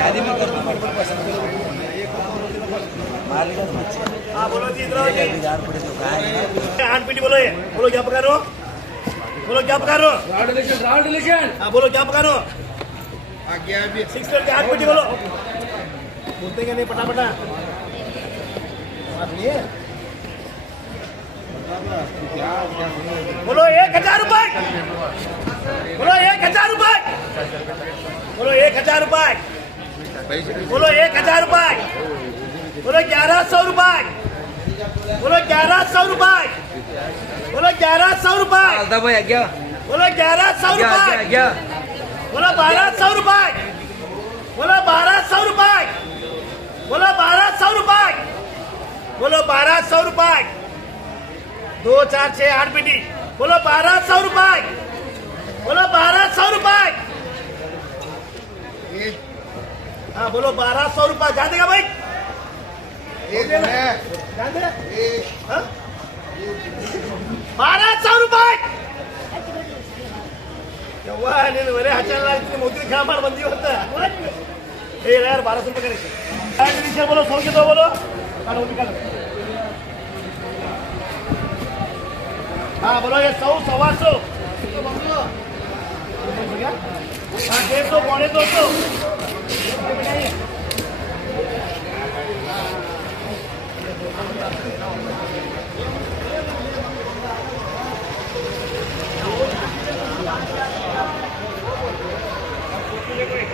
शादी में कर दूं बड़बड़ पसंद मालिक हाँ बोलो जी इधर आओ जी। 1000 पड़े तो कहा है 8 पीटी बोलो ये बोलो क्या पकारो बोलो क्या पकारो राउंड इलेक्शन हाँ बोलो क्या पकारो आज्ञा भी 6 के 8 पीटी बोलो बोलते क्या नहीं पटापटा बोलो 1000 रुपए बोलो 1000 रुपए बोलो 1000 रुपए बोलो 1000 रुपए बोलो 1100 रुपए बोलो 1100 रुपए बोलो 1100 रुपए आधा भाई आज्ञा बोलो 1100 रुपए आज्ञा बोलो 1200 रुपए बोलो 1200 रुपए बोलो 1200 रुपए बोलो 1200 रुपए 2 4 6 8 पीटी बोलो 1200 रुपए बोलो 1200 रुपए हाँ बोलो 1200 रुपए जा देगा भाई जा दे 1200 रुपए నేను వరే హచల్లా मोदी खा मार बंदी होता है ए यार 1200 रुपए करे नीचे बोलो 100 के दो बोलो काटो निकालो हाँ बोलो ये 100 100 हाँ 150 पौने 200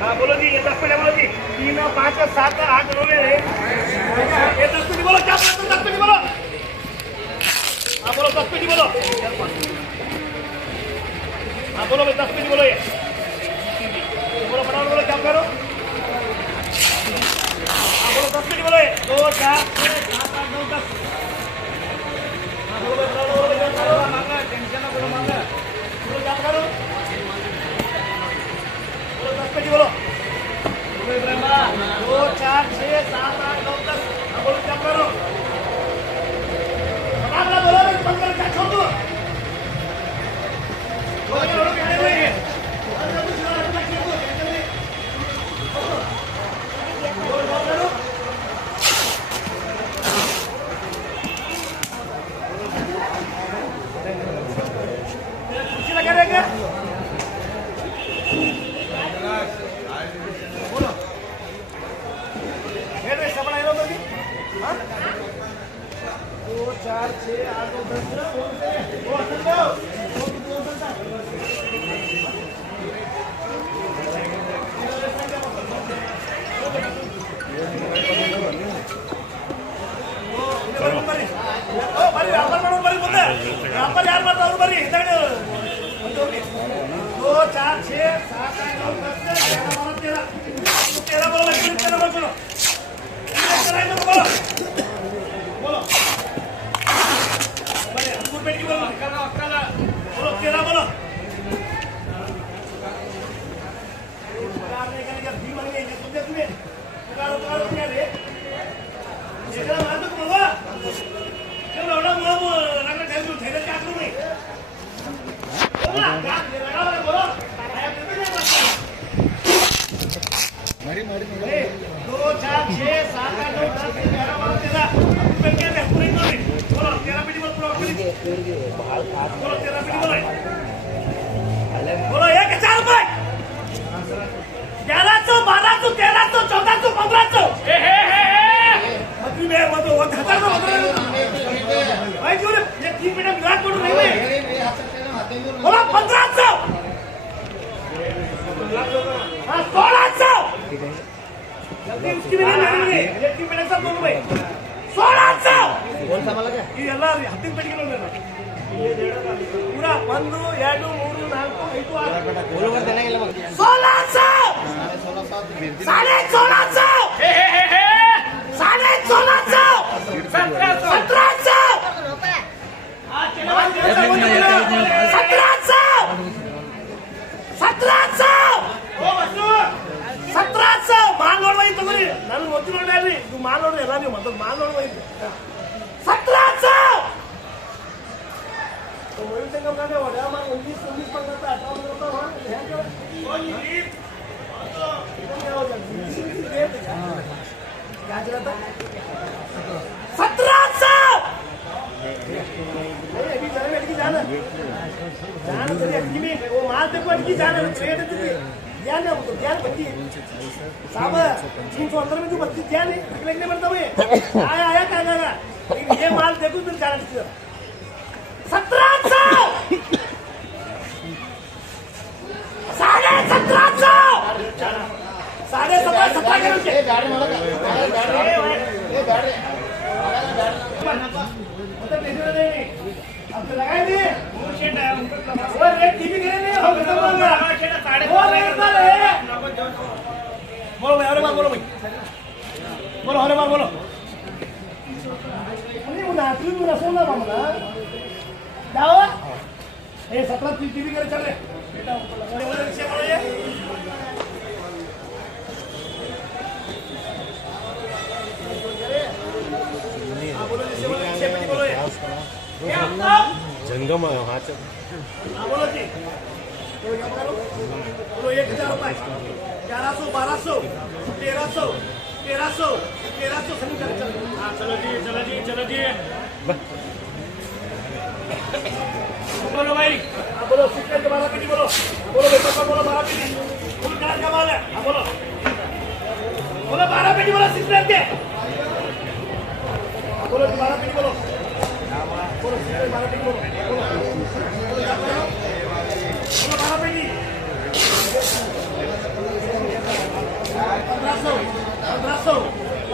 हाँ बोलो जी ये 10 पेटी बोलो जी 3 5 7 8 9 ये 10 पेटी बोलो क्या 10 पेटी बोलो हाँ बोलो 10 पेटी बोलो हाँ बोलो भाई 10 पेटी बोलो ये बोलो फटाफट बोलो क्या करो हाँ बोलो 10 पेटी बोलो ये 2 4 6 7 8 9 10 हाँ बोलो भाई फटाफट बोलो क्या करो मांगा टेंशन ना बोलो मांगा बोलो क्या करो बोलो 10 पेटी बोलो 2 4 6 7 8 9 10 हाँ बोलो क्या करो फटाफट बोलो बंद करो क्या छोड़ दो कुर्सी लगा रहेगा बोलो सब बना लो 2 4 6 8 9 बोलो 1000 रुपए 1100 1200 1300 1400 1500 मंत्री में वो 1000 भाई जो ये 3 मिनट विराट कोहली नहीं है बोलो 1500 हाँ 1600 जल्दी उसकी भी नहीं लगेगी ये 3 मिनट सब दोनों भाई 1600 कौन सा माला क्या ये अल्लाह हत्ती पेटी के लोग पूरा 1 2 2 3 4 5 6 1600 1600 1700 ಮಾಲ್ ನೋಡುವೈ ತಗೊಳ್ಳಿ ನಾನು ಮೊದಲು ನೋಡ್ಯಾರಿ ಇದು ಮಾಲ್ ನೋಡ್ರಿ ಎಲ್ಲ ನೀವು ಮೊದಲು ಮಾಲ್ ನೋಡುವೈ 1700 तो वही से कम करने हो गया हमारा 19 15 18 होता है बच्ची जाने रेट ध्यान है वो ध्यान बच्ची साहब 315 में जो बच्ची ध्यान है नहीं बनता मैं आया आया क्या करेगा लेकिन ये माल देखो फिर जाना चाहिए 1700 17.5 के रुपए मतलब अब लगाए दिए वो रेट टीवी करे नहीं हो खत्म हो गया वो रेट पर है बोलो भाई अरे बार बोलो भाई बोलो अरे बार बोलो नहीं मुना तू मुना सोना बामना जाओ ये 17 टीवी करे चल रहे बेटा ऊपर लगा बोलो नीचे बोलो ये बोलो नीचे बोलो नीचे पे बोलो ये क्या जंगम हाँ चल हाँ बोलो जी बोलो 1000 रुपए 1100 1200 1300 सभी चलो हाँ चलो जी बोलो भाई हाँ बोलो सिक्कर के 12 पेटी बोलो बोलो बेटा बोलो 12 पेटी फुल कार का माल है हाँ बोलो 12 पेटी बोलो सिक्कर के हाँ बोलो 12 पेटी बोलो बोलो सिक्कर 12 पेटी बोलो 12 पेटी 1500